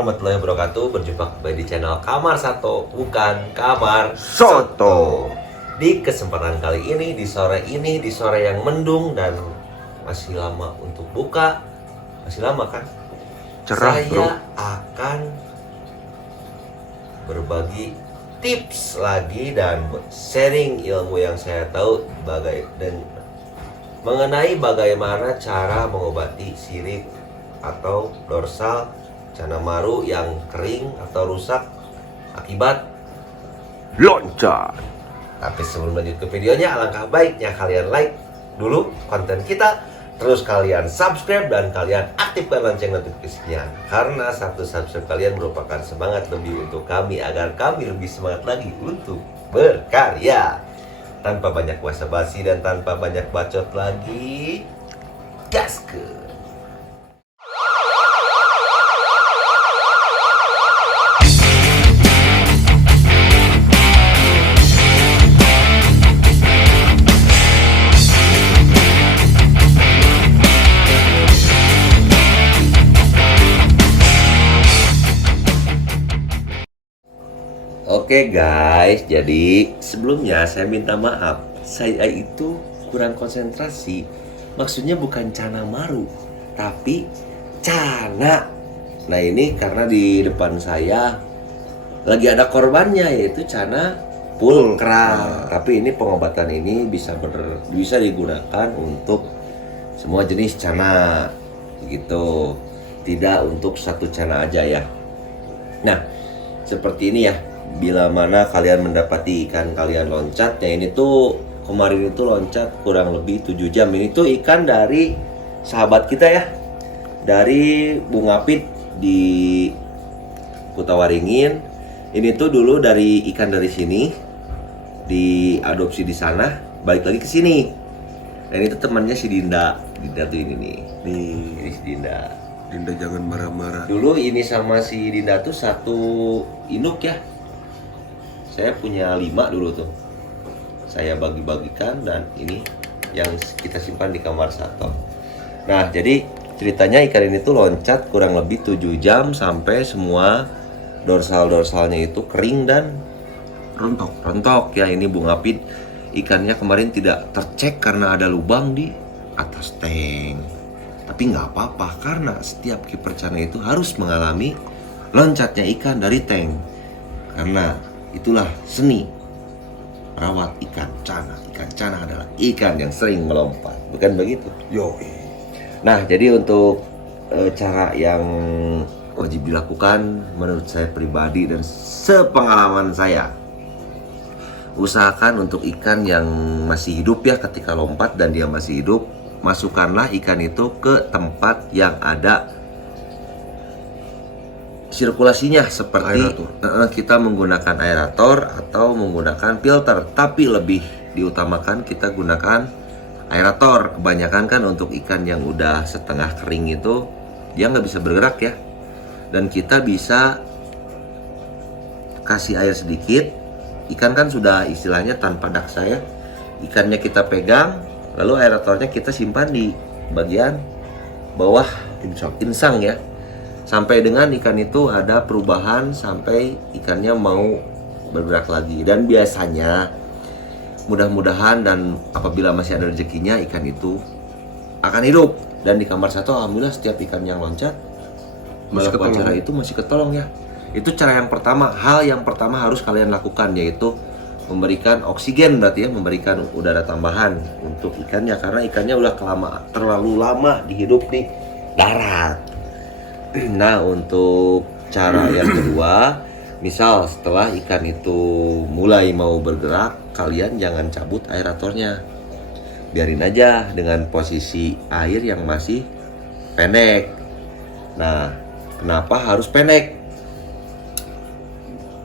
warahmatullahi wabarakatuh. Berjumpa kembali di channel Kamar Sato, bukan Kamar Soto. Di kesempatan kali ini, di sore yang mendung dan masih lama untuk buka. Masih lama kan? Cerah, Saya bro. akan berbagi tips lagi dan sharing ilmu yang saya tahu mengenai bagaimana cara mengobati sirik atau dorsal cana maru yang kering atau rusak akibat Loncat. Tapi sebelum lanjut ke videonya, alangkah baiknya kalian like dulu konten kita, terus kalian subscribe dan kalian aktifkan lonceng notifikasinya, karena satu subscribe kalian merupakan semangat lebih untuk kami agar kami lebih semangat lagi untuk berkarya. Tanpa banyak basa-basi dan tanpa banyak bacot lagi, gaskeun. Oke guys, jadi sebelumnya saya minta maaf, saya itu kurang konsentrasi. Maksudnya bukan cana maru, tapi cana. Nah ini karena di depan saya lagi ada korbannya, yaitu cana pulkra. Tapi ini pengobatan ini bisa digunakan untuk semua jenis cana gitu, tidak untuk satu cana aja ya. Nah seperti ini ya, bila mana kalian mendapati ikan kalian loncat, ya ini tuh kemarin itu loncat kurang lebih 7 jam. Ini tuh ikan dari sahabat kita ya, dari Bung Apit di Kutawaringin. Ini tuh dulu dari ikan dari sini, diadopsi di sana, balik lagi ke sini. Dan itu temannya si Dinda. Dinda tuh ini nih. Ini si Dinda. Dinda jangan marah-marah. Dulu ini sama si Dinda tuh satu induk ya. Saya punya 5 dulu tuh. Saya bagi-bagikan dan ini yang kita simpan di kamar Sato. Nah, jadi ceritanya ikan ini tuh loncat kurang lebih 7 jam sampai semua dorsal-dorsalnya itu kering dan rontok ya. Ini Bung Apit ikannya kemarin tidak tercek karena ada lubang di atas tank. Tapi nggak apa-apa karena setiap kiper cana itu harus mengalami loncatnya ikan dari tank. Karena itulah seni merawat ikan cana. Ikan cana adalah ikan yang sering melompat, bukan begitu? Yoi. Nah, jadi untuk cara yang wajib dilakukan menurut saya pribadi dan sepengalaman saya, usahakan untuk ikan yang masih hidup ya, ketika lompat dan dia masih hidup, masukkanlah ikan itu ke tempat yang ada sirkulasinya, seperti kita menggunakan aerator atau menggunakan filter. Tapi lebih diutamakan kita gunakan aerator. Kebanyakan kan untuk ikan yang udah setengah kering itu dia nggak bisa bergerak ya, dan kita bisa kasih air sedikit. Ikan kan sudah istilahnya tanpa daksa ya, ikannya kita pegang, lalu aeratornya kita simpan di bagian bawah insang ya, sampai dengan ikan itu ada perubahan sampai ikannya mau bergerak lagi. Dan biasanya mudah-mudahan dan apabila masih ada rezekinya, ikan itu akan hidup. Dan di kamar Sato alhamdulillah setiap ikan yang loncat melakukan cara itu masih ketolong ya. Itu cara yang pertama. Hal yang pertama harus kalian lakukan yaitu memberikan oksigen, berarti ya, memberikan udara tambahan untuk ikannya, karena ikannya udah terlalu lama dihidup di darat. Nah, untuk cara yang kedua, misal setelah ikan itu mulai mau bergerak, kalian jangan cabut aeratornya. Biarin aja dengan posisi air yang masih pendek. Nah, kenapa harus pendek?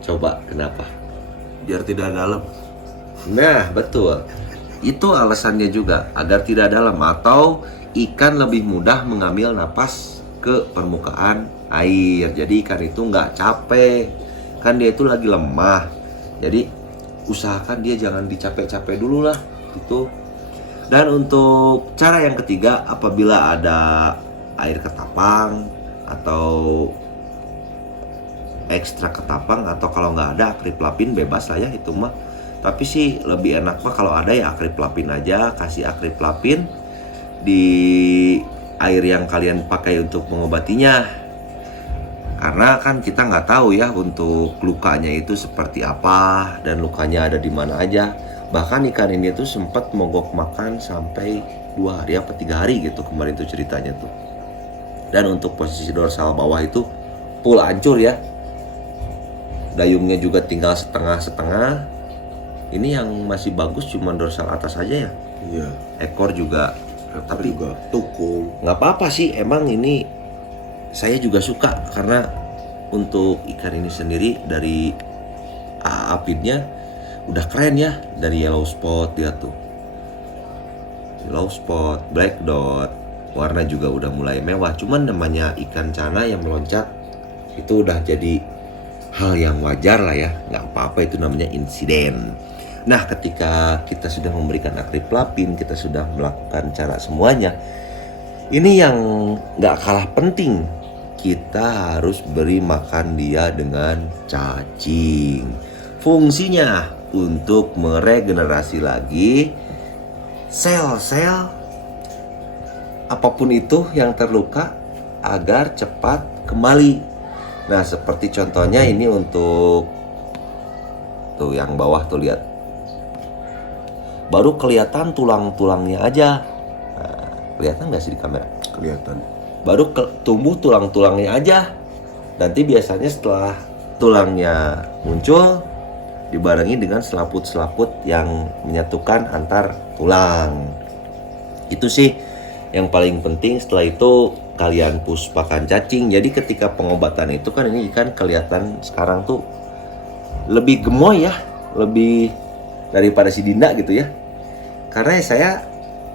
Coba kenapa? Biar tidak dalam. Nah, betul. Itu alasannya juga, agar tidak dalam atau ikan lebih mudah mengambil napas ke permukaan air. Jadi ikan itu nggak capek, kan dia itu lagi lemah. Jadi usahakan dia jangan dicapek-capek dulu lah itu. Dan untuk cara yang ketiga, apabila ada air ketapang atau ekstra ketapang, atau kalau nggak ada akrip lapin bebas lah ya itu mah. Tapi sih lebih enak mah kalau ada ya akrip lapin aja, kasih akrip lapin di air yang kalian pakai untuk mengobatinya. Karena kan kita nggak tahu ya untuk lukanya itu seperti apa dan lukanya ada di mana aja. Bahkan ikan ini tuh sempat mogok makan sampai 2 hari apa 3 hari gitu kemarin tuh ceritanya tuh. Dan untuk posisi dorsal bawah itu full hancur ya. Dayungnya juga tinggal setengah-setengah. Ini yang masih bagus cuma dorsal atas aja ya. Iya. Ekor juga, Tapi juga tukung. nggak apa-apa sih. Emang ini saya juga suka karena untuk ikan ini sendiri dari apitnya udah keren ya. Dari yellow spot dia tuh, yellow spot, black dot, warna juga udah mulai mewah. Cuman namanya ikan cana yang meloncat itu udah jadi hal yang wajar lah ya, nggak apa-apa, itu namanya insiden. Nah, ketika kita sudah memberikan akrip lapin, kita sudah melakukan cara semuanya, ini yang nggak kalah penting, kita harus beri makan dia dengan cacing. Fungsinya untuk meregenerasi lagi sel-sel apapun itu yang terluka agar cepat kembali. Nah, seperti contohnya ini untuk tuh yang bawah tuh, lihat. Baru kelihatan tulang-tulangnya aja. Nah, kelihatan nggak sih di kamera? Kelihatan. Baru tumbuh tulang-tulangnya aja. Nanti biasanya setelah tulangnya muncul dibarengi dengan selaput-selaput yang menyatukan antar tulang. Itu sih yang paling penting. Setelah itu kalian puspakan cacing. Jadi ketika pengobatan itu kan ini ikan kelihatan sekarang tuh lebih gemoy ya, lebih daripada si Dinda gitu ya. Karena saya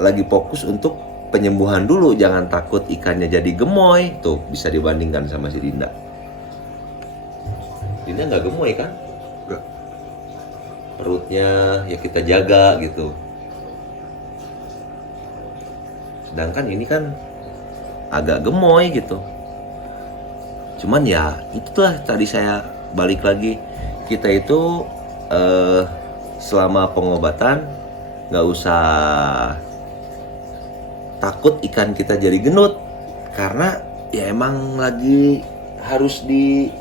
lagi fokus untuk penyembuhan dulu, jangan takut ikannya jadi gemoy. Tuh bisa dibandingkan sama si Dinda. Dinda nggak gemoy kan? Enggak. Perutnya ya kita jaga gitu. Sedangkan ini kan agak gemoy gitu. Cuman ya itulah tadi saya balik lagi, kita itu selama pengobatan nggak usah takut ikan kita jadi gendut, karena ya emang lagi harus di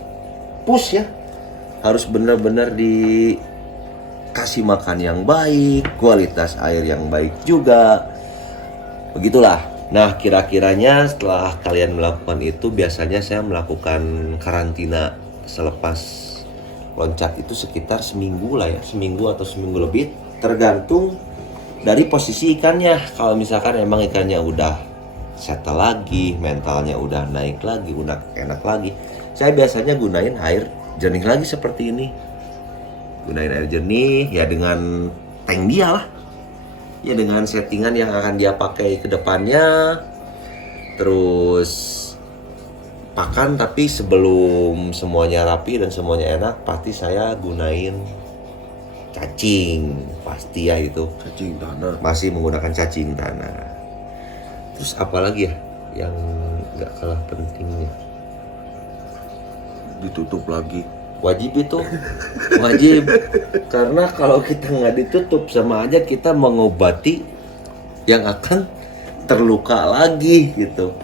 push ya, harus benar-benar dikasih makan yang baik, kualitas air yang baik juga, begitulah. Nah, kira-kiranya setelah kalian melakukan itu, biasanya saya melakukan karantina selepas loncat itu sekitar seminggu lah ya, seminggu atau seminggu lebih, tergantung dari posisi ikannya. Kalau misalkan emang ikannya udah settle lagi, mentalnya udah naik lagi, udah enak lagi, saya biasanya gunain air jernih lagi seperti ini. Gunain air jernih ya dengan tank dia lah, ya dengan settingan yang akan dia pakai ke depannya. Terus pakan, tapi sebelum semuanya rapi dan semuanya enak, pasti saya gunain cacing, pasti ya itu. Cacing tanah. Masih menggunakan cacing tanah. Terus apalagi ya yang nggak kalah pentingnya? Ditutup lagi. Wajib itu, wajib. Karena kalau kita nggak ditutup, sama aja kita mengobati yang akan terluka lagi gitu.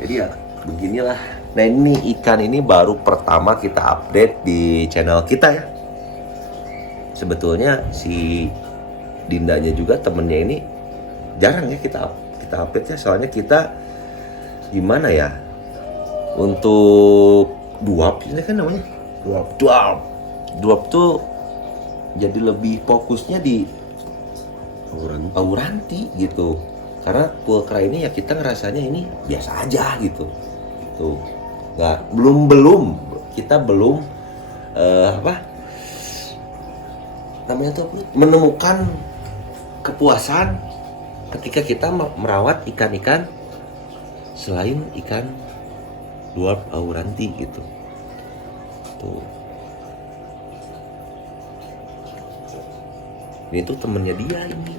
Jadi ya beginilah. Nah, ini ikan ini baru pertama kita update di channel kita ya. Sebetulnya si Dindanya juga temennya ini jarang ya kita update ya, soalnya kita gimana ya, untuk duap ini kan namanya duap tuh jadi lebih fokusnya di auranti gitu. Karena pulkra ini ya kita ngerasanya ini biasa aja gitu. Tuh nggak belum kita belum apa namanya tuh, menemukan kepuasan ketika kita merawat ikan-ikan selain ikan dwarf auranti gitu. Tuh ini tuh temennya dia, ini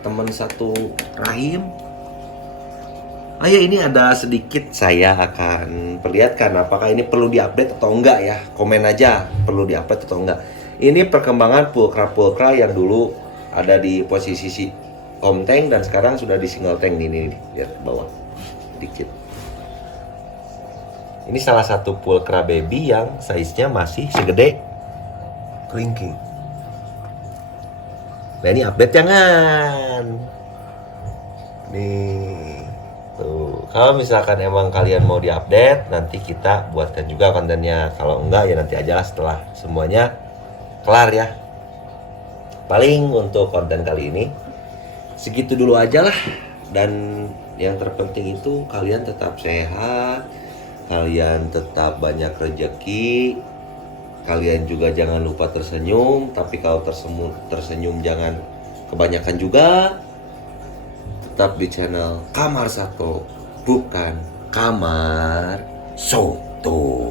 teman satu rahim, Oh ya, ini ada sedikit saya akan perlihatkan apakah ini perlu diupdate atau enggak ya. Komen aja perlu diupdate atau enggak. Ini perkembangan pulkra yang dulu ada di posisi si home tank dan sekarang sudah di single tank ini, lihat ke bawah dikit. Ini salah satu pulkra baby yang size-nya masih segede Kelingking. Nah ini update jangan. Nih. Tuh, kalau misalkan emang kalian mau diupdate, nanti kita buatkan juga kontennya. Kalau enggak ya nanti aja lah setelah semuanya kelar ya. Paling untuk konten kali ini segitu dulu aja lah. Dan yang terpenting itu kalian tetap sehat, kalian tetap banyak rezeki, kalian juga jangan lupa tersenyum. Tapi kalau tersenyum jangan kebanyakan juga. Tetap di channel Kamar Sato, bukan Kamar Soto.